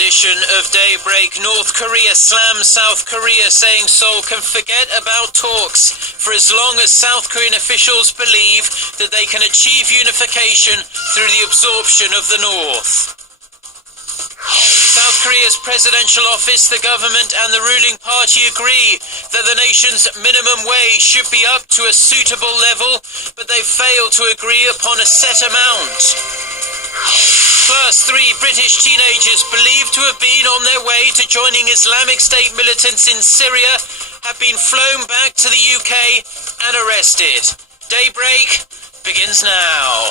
edition of Daybreak. North Korea slams South Korea, saying Seoul can forget about talks for as long as South Korean officials believe that they can achieve unification through the absorption of the North. South Korea's presidential office, the government and the ruling party agree that the nation's minimum wage should be up to a suitable level, but they failed to agree upon a set amount. Plus, 3 British teenagers believed to have been on their way to joining Islamic State militants in Syria have been flown back to the UK and arrested. Daybreak begins now.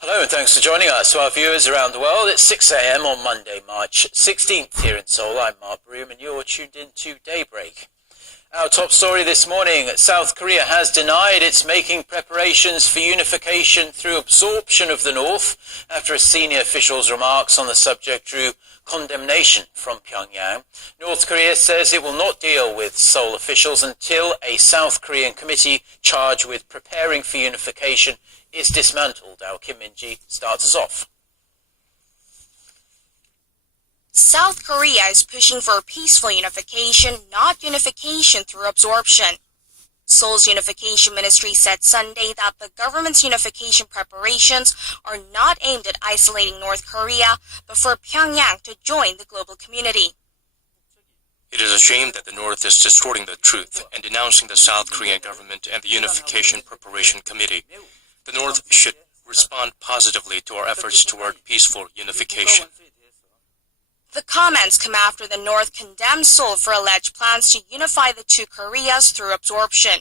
Hello and thanks for joining us. To our viewers around the world, it's 6 a.m. on Monday, March 16th here in Seoul. I'm Mark Broom and you're tuned in to Daybreak. Our top story this morning, South Korea has denied it's making preparations for unification through absorption of the North after a senior official's remarks on the subject drew condemnation from Pyongyang. North Korea says it will not deal with Seoul officials until a South Korean committee charged with preparing for unification is dismantled. Our Kim Min-ji starts us off. South Korea is pushing for peaceful unification, not unification through absorption. Seoul's Unification Ministry said Sunday that the government's unification preparations are not aimed at isolating North Korea, but for Pyongyang to join the global community. It is a shame that the North is distorting the truth and denouncing the South Korean government and the Unification Preparation Committee. The North should respond positively to our efforts toward peaceful unification. The comments come after the North condemned Seoul for alleged plans to unify the two Koreas through absorption.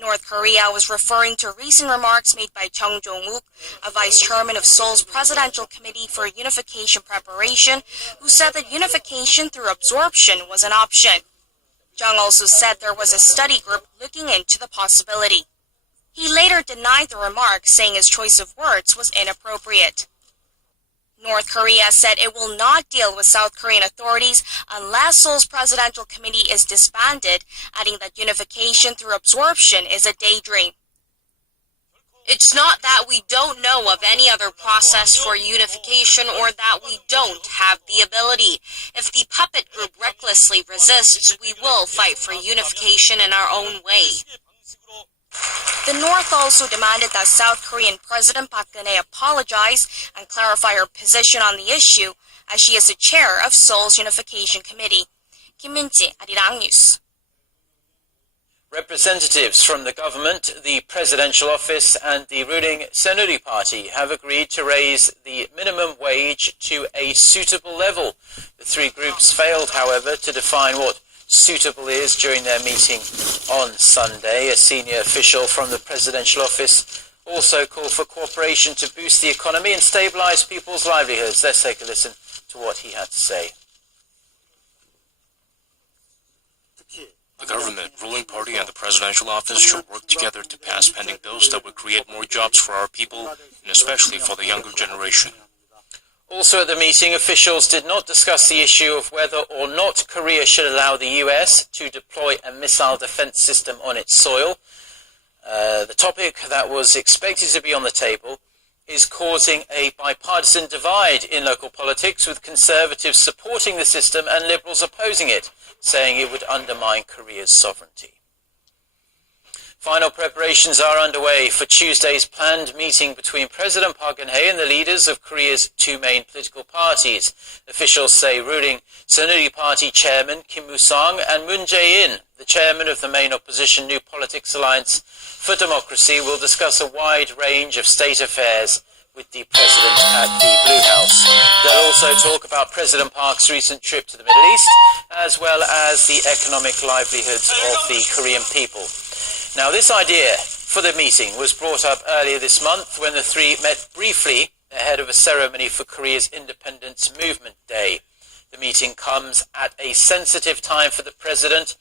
North Korea was referring to recent remarks made by Chung Jong-wook, a vice chairman of Seoul's Presidential Committee for Unification Preparation, who said that unification through absorption was an option. Chung also said there was a study group looking into the possibility. He later denied the remark, saying his choice of words was inappropriate. North Korea said it will not deal with South Korean authorities unless Seoul's presidential committee is disbanded, adding that unification through absorption is a daydream. It's not that we don't know of any other process for unification or that we don't have the ability. If the puppet group recklessly resists, we will fight for unification in our own way. The North also demanded that South Korean President Park Geun-hye apologize and clarify her position on the issue, as she is the chair of Seoul's Unification Committee. Kim Min-ji, Arirang News. Representatives from the government, the presidential office and the ruling Saenuri party have agreed to raise the minimum wage to a suitable level. The 3 groups failed, however, to define what suitable is during their meeting on Sunday. A senior official from the presidential office also called for cooperation to boost the economy and stabilize people's livelihoods. Let's take a listen to what he had to say. The government, ruling party and the presidential office should work together to pass pending bills that would create more jobs for our people and especially for the younger generation. Also at the meeting, officials did not discuss the issue of whether or not Korea should allow the US to deploy a missile defense system on its soil. The topic that was expected to be on the table is causing a bipartisan divide in local politics, with conservatives supporting the system and liberals opposing it, saying it would undermine Korea's sovereignty. Final preparations are underway for Tuesday's planned meeting between President Park Geun-hye and the leaders of Korea's 2 main political parties. Officials say ruling Saenuri Party chairman Kim Woo-sung and Moon Jae-in, the chairman of the main opposition New Politics Alliance for Democracy, will discuss a wide range of state affairs with the president at the Blue House. They'll also talk about President Park's recent trip to the Middle East, as well as the economic livelihoods of the Korean people. Now, this idea for the meeting was brought up earlier this month when the 3 met briefly ahead of a ceremony for Korea's Independence Movement Day. The meeting comes at a sensitive time for the president,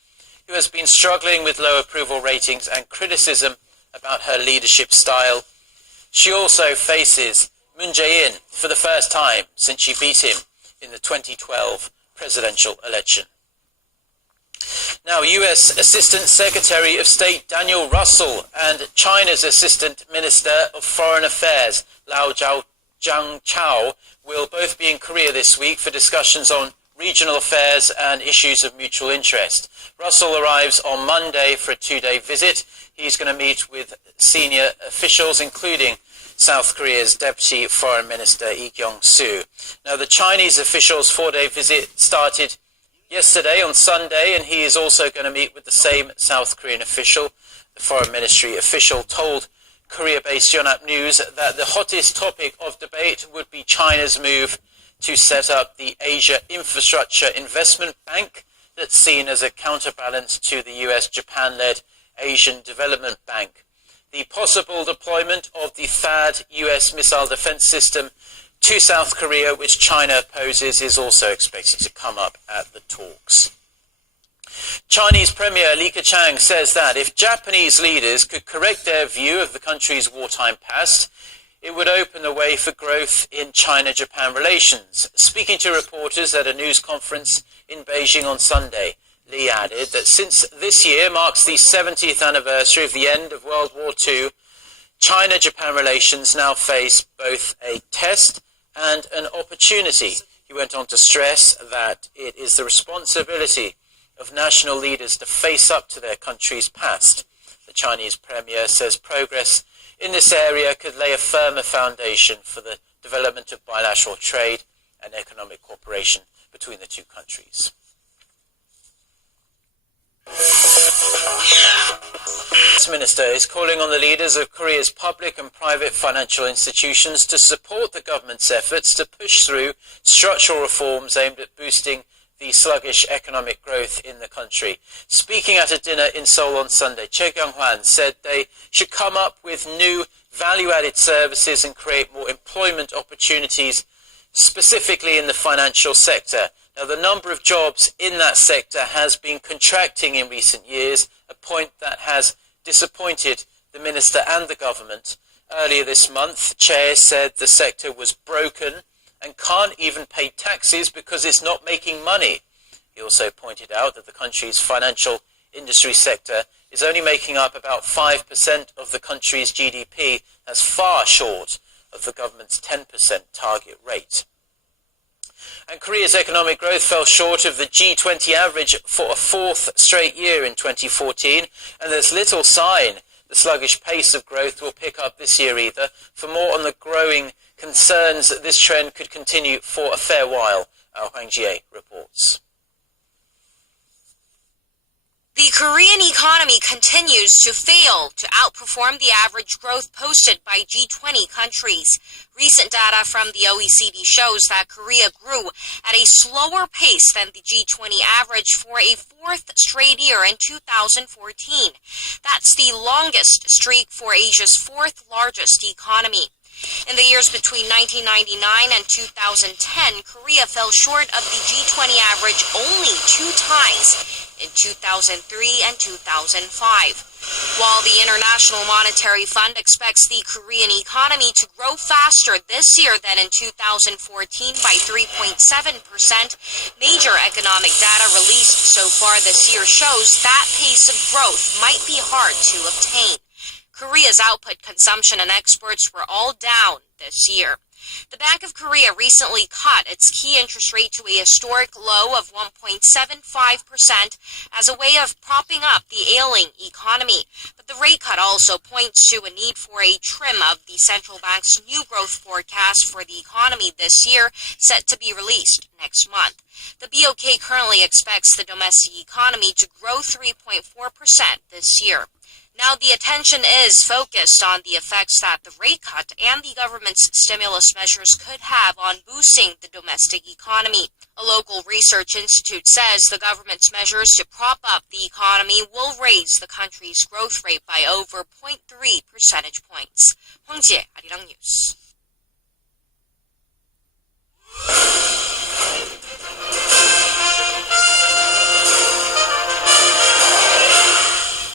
who has been struggling with low approval ratings and criticism about her leadership style. She also faces Moon Jae-in for the first time since she beat him in the 2012 presidential election. Now, U.S. Assistant Secretary of State Daniel Russell and China's Assistant Minister of Foreign Affairs Lao Jiangchao will both be in Korea this week for discussions on regional affairs and issues of mutual interest. Russell arrives on Monday for a 2-day visit. He's going to meet with senior officials, including South Korea's Deputy Foreign Minister Lee Kyung-soo. Now, the Chinese official's 4-day visit started yesterday on Sunday, and he is also going to meet with the same South Korean official. The Foreign Ministry official told Korea-based Yonhap News that the hottest topic of debate would be China's move to set up the Asia Infrastructure Investment Bank that's seen as a counterbalance to the US-Japan-led Asian Development Bank. The possible deployment of the THAAD US missile defense system to South Korea, which China opposes, is also expected to come up at the talks. Chinese Premier Li Keqiang says that if Japanese leaders could correct their view of the country's wartime past, it would open the way for growth in China-Japan relations. Speaking to reporters at a news conference in Beijing on Sunday, Li added that since this year marks the 70th anniversary of the end of World War II, China-Japan relations now face both a test and an opportunity. He went on to stress that it is the responsibility of national leaders to face up to their country's past. The Chinese premier says progress in this area could lay a firmer foundation for the development of bilateral trade and economic cooperation between the two countries. The minister is calling on the leaders of Korea's public and private financial institutions to support the government's efforts to push through structural reforms aimed at boosting the sluggish economic growth in the country. Speaking at a dinner in Seoul on Sunday, Choi Kyung-hwan said they should come up with new value-added services and create more employment opportunities, specifically in the financial sector. Now, the number of jobs in that sector has been contracting in recent years, a point that has disappointed the minister and the government. Earlier this month, Chair said the sector was broken and can't even pay taxes because it's not making money. He also pointed out that the country's financial industry sector is only making up about 5% of the country's GDP. That's far short of the government's 10% target rate. And Korea's economic growth fell short of the G20 average for a fourth straight year in 2014, and there's little sign the sluggish pace of growth will pick up this year either. For more on the growing concerns that this trend could continue for a fair while, our Hwang Jie reports. The Korean economy continues to fail to outperform the average growth posted by G20 countries. Recent data from the OECD shows that Korea grew at a slower pace than the G20 average for a fourth straight year in 2014. That's the longest streak for Asia's fourth largest economy. In the years between 1999 and 2010, Korea fell short of the G20 average only 2 times, in 2003 and 2005. While the International Monetary Fund expects the Korean economy to grow faster this year than in 2014 by 3.7%, major economic data released so far this year shows that pace of growth might be hard to obtain. Korea's output, consumption, and exports were all down this year. The Bank of Korea recently cut its key interest rate to a historic low of 1.75% as a way of propping up the ailing economy. But the rate cut also points to a need for a trim of the central bank's new growth forecast for the economy this year, set to be released next month. The BOK currently expects the domestic economy to grow 3.4% this year. Now the attention is focused on the effects that the rate cut and the government's stimulus measures could have on boosting the domestic economy. A local research institute says the government's measures to prop up the economy will raise the country's growth rate by over 0.3 percentage points. Hwang Jie, Arirang News.